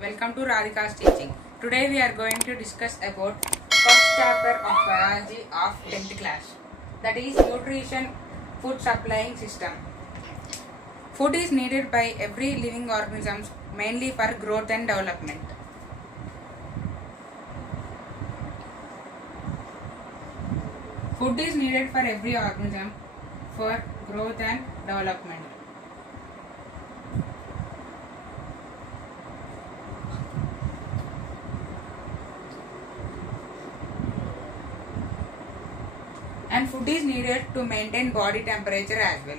Welcome to Radhika's teaching. Today we are going to discuss about first chapter of biology of 10th class. That is nutrition, food supplying system. Food is needed by every living organism mainly for growth and development. Food is needed for every organism for growth and development. And food is needed to maintain body temperature as well.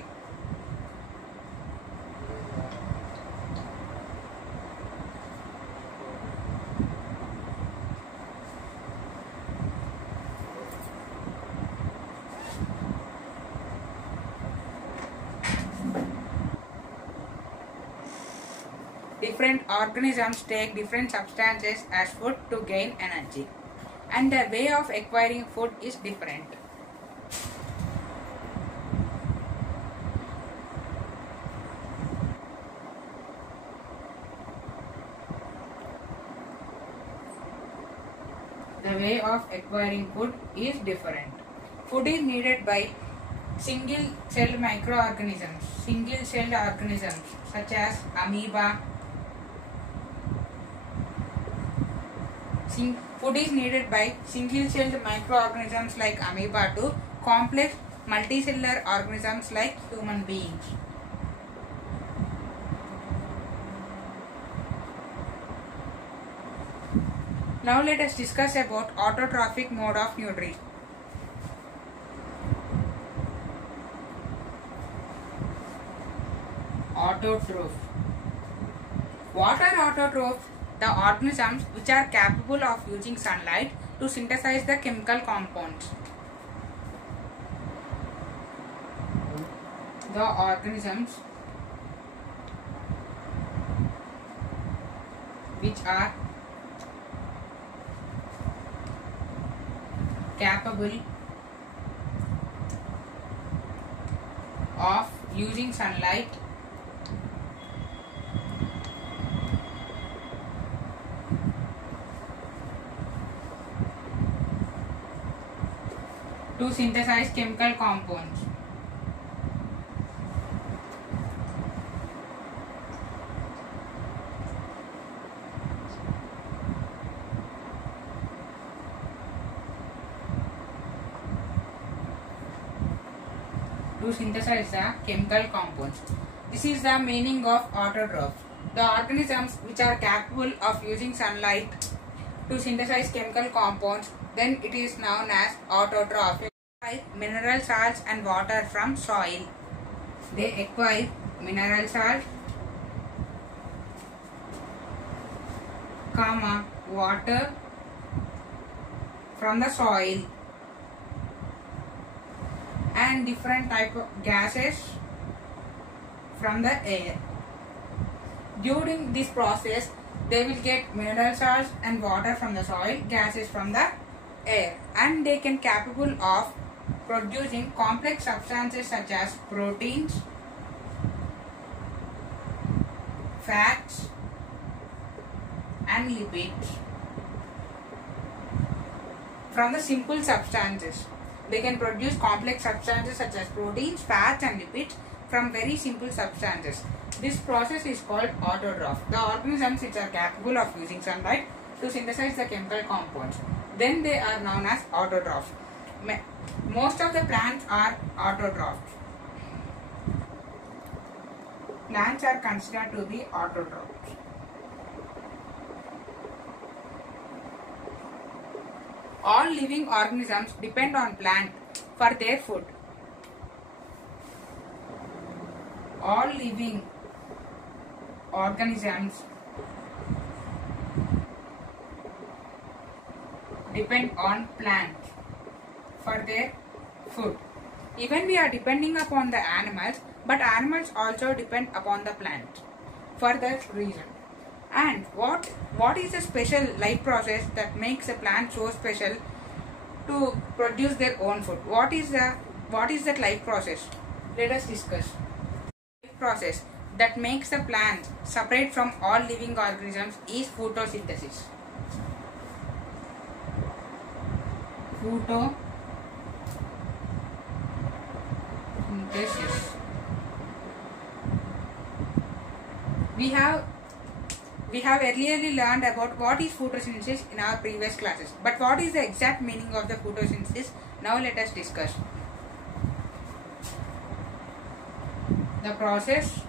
Different organisms take different substances as food to gain energy, and the way of acquiring food is different. The way of acquiring food is different. Food is needed by single-celled microorganisms, single-celled organisms such as amoeba. Food is needed by single-celled microorganisms like amoeba to complex multicellular organisms like human beings. Now let us discuss about autotrophic mode of nutrition. Autotroph. What are autotrophs? The organisms which are capable of using sunlight to synthesize the chemical compounds. The organisms which are capable of using sunlight to synthesize chemical compounds. To synthesize the chemical compounds. This is the meaning of autotrophs. The organisms which are capable of using sunlight to synthesize chemical compounds, then it is known as autotroph. They acquire mineral salts and water from soil. They acquire mineral salt, water from the soil, and different type of gases from the air. During this process, they will get mineral salts and water from the soil, gases from the air, and they can capable of producing complex substances such as proteins, fats, and lipids from the simple substances. They can produce complex substances such as proteins, fats, and lipids from very simple substances. This process is called autotroph. The organisms which are capable of using sunlight to synthesize the chemical compounds, then they are known as autotrophs. Most of the plants are autotrophs. Plants are considered to be autotrophs. All living organisms depend on plant for their food. All living organisms depend on plants for their food. Even we are depending upon the animals, but animals also depend upon the plants for that reason. And what is the special life process that makes a plant so special to produce their own food? What is that life process? Let us discuss. Life process. that makes the plant separate from all living organisms is photosynthesis. Photosynthesis. We have earlier learned about what is photosynthesis in our previous classes. But what is the exact meaning of the photosynthesis? Now let us discuss. The process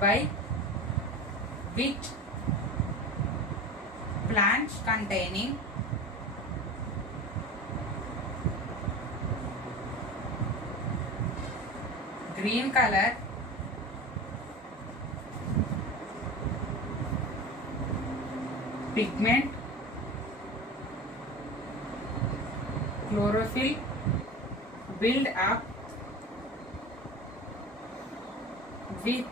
by which plants containing green color pigment, chlorophyll build up with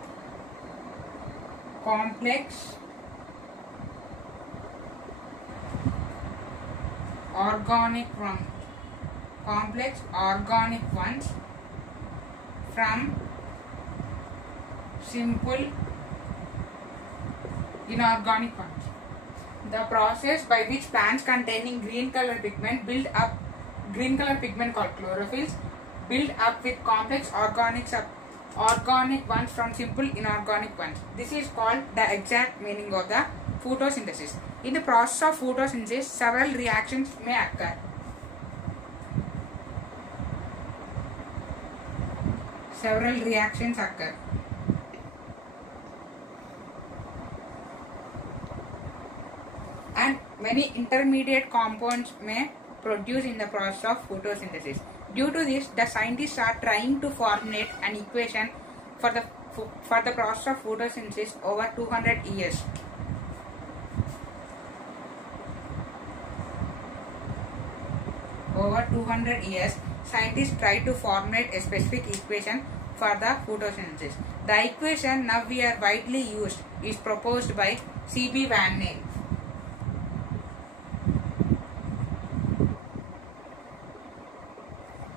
complex organic ones from simple inorganic ones. The process by which plants containing green color pigment build up green color pigment called chlorophylls build up with complex organic ones from simple inorganic ones. This is called the exact meaning of the photosynthesis. In the process of photosynthesis, several reactions may occur. And many intermediate compounds may produce in the process of photosynthesis. Due to this, the scientists are trying to formulate an equation for the process of photosynthesis over 200 years. Over 200 years, scientists try to formulate a specific equation for the photosynthesis. The equation now we are widely used is proposed by C.B. Van Nel.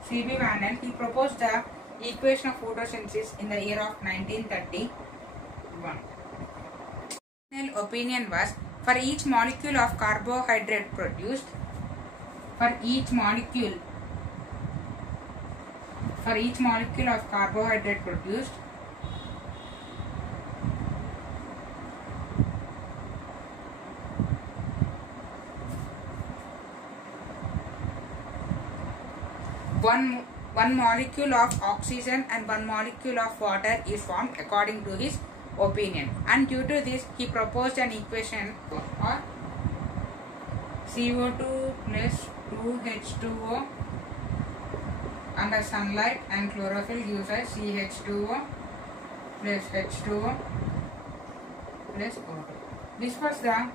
C.B. Van Nel, he proposed the equation of photosynthesis in the year of 1931. Van Nel's opinion was, for each molecule of carbohydrate produced, one molecule of oxygen and one molecule of water is formed according to his opinion, and due to this he proposed an equation or CO2 plus 2H2O under sunlight and chlorophyll gives us CH2O plus H2O plus O2. This was the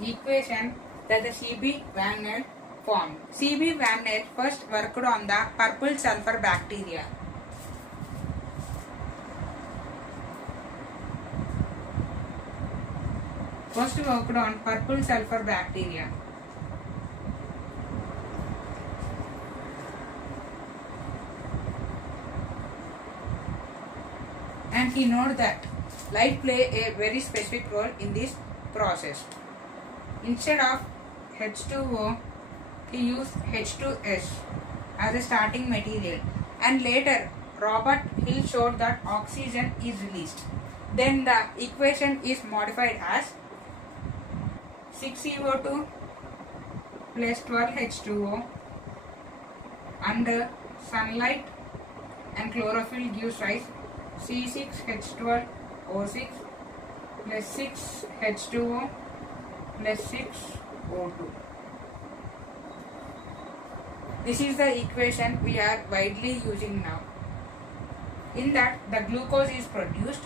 equation that the C.B. Van Nel formed. C.B. Van Nel first worked on the purple sulfur bacteria. And he noted that light play a very specific role in this process. Instead of H2O, he used H2S as a starting material, and later Robert Hill showed that oxygen is released. Then the equation is modified as 6CO2 plus 12H2O under sunlight and chlorophyll gives rise C6H12O6 plus 6H2O plus 6O2. This is the equation we are widely using now. In that, the glucose is produced.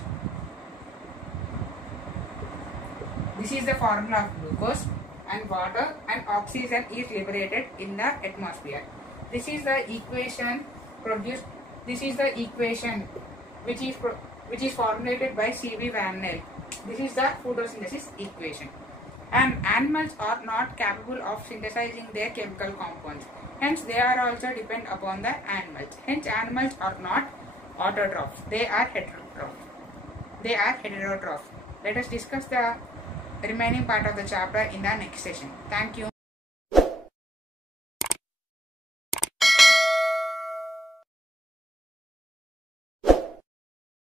This is the formula of glucose, and water and oxygen is liberated in the atmosphere. This is the equation produced. This is the equation which is formulated by C.B. Van Nel. This is the photosynthesis equation. And animals are not capable of synthesizing their chemical compounds. Hence, they are also depend upon the animals. Hence, animals are not autotrophs. They are heterotrophs. Let us discuss the remaining part of the chapter in the next session. Thank you.